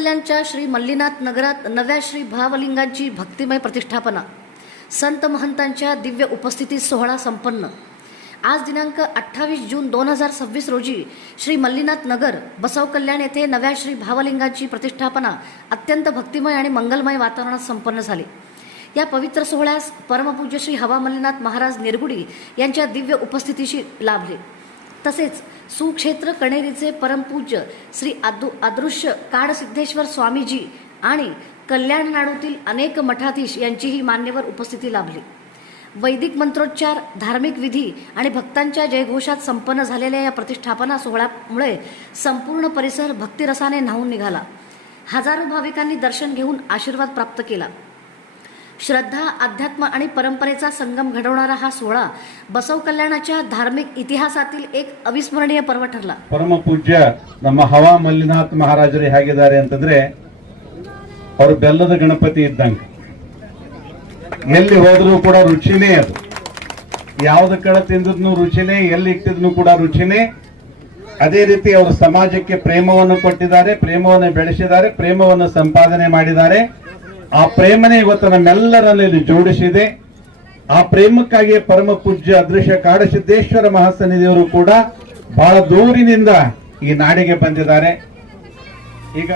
कल्याणच्या श्री मल्लीनाथ नगरात नव्या श्री भावलिंगांची भक्तिमय प्रतिष्ठापना, संत महंतांच्या दिव्य उपस्थितीत सोहळा संपन्न। आज दिनांक 28 जून 2026 रोजी श्री मल्लीनाथ नगर बसव कल्याण येथे नव्या श्री भावलिंगांची प्रतिष्ठापना अत्यंत भक्तिमय आणि मंगलमय वातावरणात संपन्न झाली। या पवित्र सोहळ्यास परमपूज्य श्री हवा मल्लीनाथ महाराज निरगुडी यांच्या दिव्य उपस्थितीशी लाभले। तसेच सुक्षेत्र कणेरीचे परमपूज्य श्री अदृश्य काडसिद्धेश्वर स्वामीजी आणि कल्याण नाडूतील अनेक मठाधीश यांचीही मान्यवर उपस्थिती लाभली। वैदिक मंत्रोच्चार, धार्मिक विधी आणि भक्तांच्या जयघोषात संपन्न झालेल्या या प्रतिष्ठापना सोहळ्यामुळे संपूर्ण परिसर भक्तिरसाने न्हावून निघाला। हजारो भाविकांनी दर्शन घेऊन आशीर्वाद प्राप्त केला। श्रद्धा, अध्यात्म आणि परंपरेचा संगम घडवणारा हा सोहळा बसव कल्याणाच्या धार्मिक इतिहासातील एक अविस्मरणीय पर्व ठरला। ಪರಮ ಪೂಜ್ಯ ನಮ್ಮ ಹವಾ ಮಲ್ಲಿನಾಥ್ ಮಹಾರಾಜರು ಹೇಗಿದ್ದಾರೆ ಅಂತಂದ್ರೆ ಅವರು ಬೆಲ್ಲದ ಗಣಪತಿ ಇದ್ದಂಗೆ, ಎಲ್ಲಿ ಹೋದ್ರೂ ಕೂಡ ರುಚಿನೇ, ಅದು ಯಾವ್ದು ಕಡ ತಿಂದ್ರೂ ರುಚಿನೇ, ಎಲ್ಲಿ ಇಟ್ಟಿದ್ರೂ ಕೂಡ ರುಚಿನೇ। ಅದೇ ರೀತಿ ಅವರು ಸಮಾಜಕ್ಕೆ ಪ್ರೇಮವನ್ನು ಕೊಟ್ಟಿದ್ದಾರೆ, ಪ್ರೇಮವನ್ನು ಬೆಳೆಸಿದ್ದಾರೆ, ಪ್ರೇಮವನ್ನು ಸಂಪಾದನೆ ಮಾಡಿದ್ದಾರೆ। ಆ ಪ್ರೇಮನೇ ಇವತ್ತು ನಮ್ಮೆಲ್ಲರನ್ನು ಇಲ್ಲಿ ಜೋಡಿಸಿದೆ। ಆ ಪ್ರೇಮಕ್ಕಾಗಿ ಪರಮ ಪೂಜ್ಯ ಅದೃಶ್ಯ ಕಾಡಸಿದ್ದೇಶ್ವರ ಮಹಾಸನ್ನಿಧಿಯವರು ಕೂಡ ಬಹಳ ದೂರಿನಿಂದ ಈ ನಾಡಿಗೆ ಬಂದಿದ್ದಾರೆ। ಈಗ